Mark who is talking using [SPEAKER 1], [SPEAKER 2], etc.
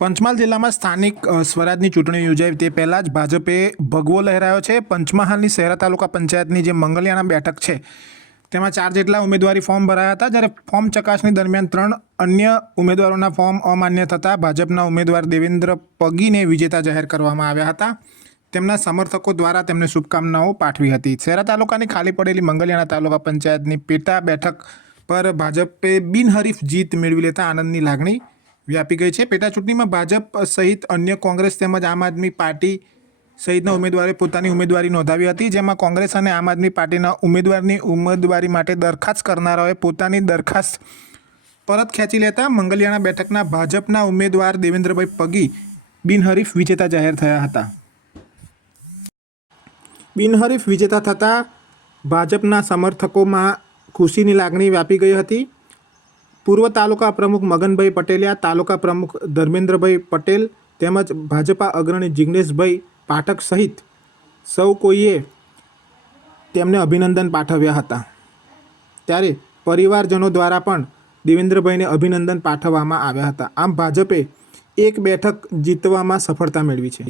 [SPEAKER 1] પંચમહાલ જિલ્લામાં સ્થાનિક સ્વરાજની ચૂંટણી યોજાઈ. તે પહેલાં જ ભાજપે ભગવો લહેરાયો છે. પંચમહાલની શહેરા તાલુકા પંચાયતની જે મંગલિયાણા બેઠક છે, તેમાં ચાર જેટલા ઉમેદવારી ફોર્મ ભરાયા હતા. જ્યારે ફોર્મ ચકાસણી દરમિયાન ત્રણ અન્ય ઉમેદવારોના ફોર્મ અમાન્ય થતાં ભાજપના ઉમેદવાર દેવેન્દ્ર પગીને વિજેતા જાહેર કરવામાં આવ્યા હતા. તેમના સમર્થકો દ્વારા તેમને શુભકામનાઓ પાઠવી હતી. શહેરા તાલુકાની ખાલી પડેલી મંગલિયાણા તાલુકા પંચાયતની પેટા બેઠક પર ભાજપે બિનહરીફ જીત મેળવી લેતા આનંદની લાગણી વ્યાપી ગઈ છે. પેટા ચૂંટણીમાં ભાજપ સહિત અન્ય કોંગ્રેસ તેમજ આમ આદમી પાર્ટી સહિતના ઉમેદવારે પોતાની ઉમેદવારી નોંધાવી હતી, જેમાં કોંગ્રેસ અને આમ આદમી પાર્ટીના ઉમેદવારની ઉમેદવારી માટે દરખાસ્ત કરનારાઓએ પોતાની દરખાસ્ત પરત ખેંચી લેતા મંગલિયાણા બેઠકના ભાજપના ઉમેદવાર દેવેન્દ્રભાઈ પગી બિનહરીફ વિજેતા જાહેર થયા હતા. બિનહરીફ વિજેતા થતાં ભાજપના સમર્થકોમાં ખુશીની લાગણી વ્યાપી ગઈ હતી. પૂર્વ તાલુકા પ્રમુખ મગનભાઈ પટેલિયા તાલુકા પ્રમુખ ધર્મેન્દ્રભાઈ પટેલ તેમજ ભાજપા અગ્રણી જિગ્નેશભાઈ પાઠક સહિત સૌ કોઈએ તેમને અભિનંદન પાઠવ્યા હતા. ત્યારે પરિવારજનો દ્વારા પણ દેવેન્દ્રભાઈને અભિનંદન પાઠવવામાં આવ્યા હતા. આમ ભાજપે એક બેઠક જીતવામાં સફળતા મેળવી છે.